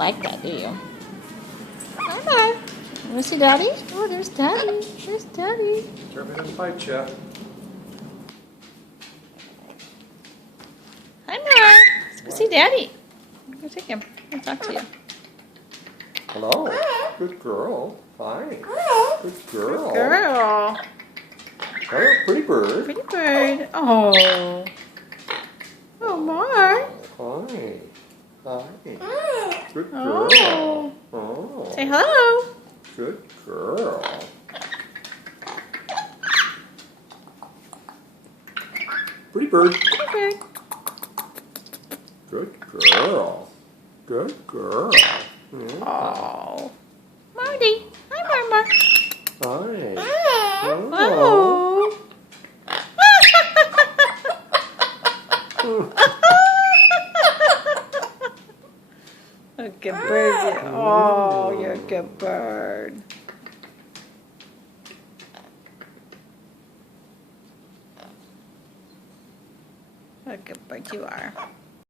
like that, do you? Hi, Mar. You want to see Daddy? Oh, there's Daddy. There's Daddy. Jeremy didn't bite you. Hi, Mar. Let's go see Daddy. Go take him. I'll talk to you. Hello. Good girl. Hi. Good girl. Girl. Hello, pretty bird. Pretty bird. Oh. Oh, Mar. Hi. Hi. Good girl. Oh. Oh. Say hello. Good girl. Pretty bird. Pretty bird. Good girl. Good girl. Yeah. Oh. Marty. Hi, Mar. Hi. Oh. A good bird. Oh, you're a good bird. What a good bird you are.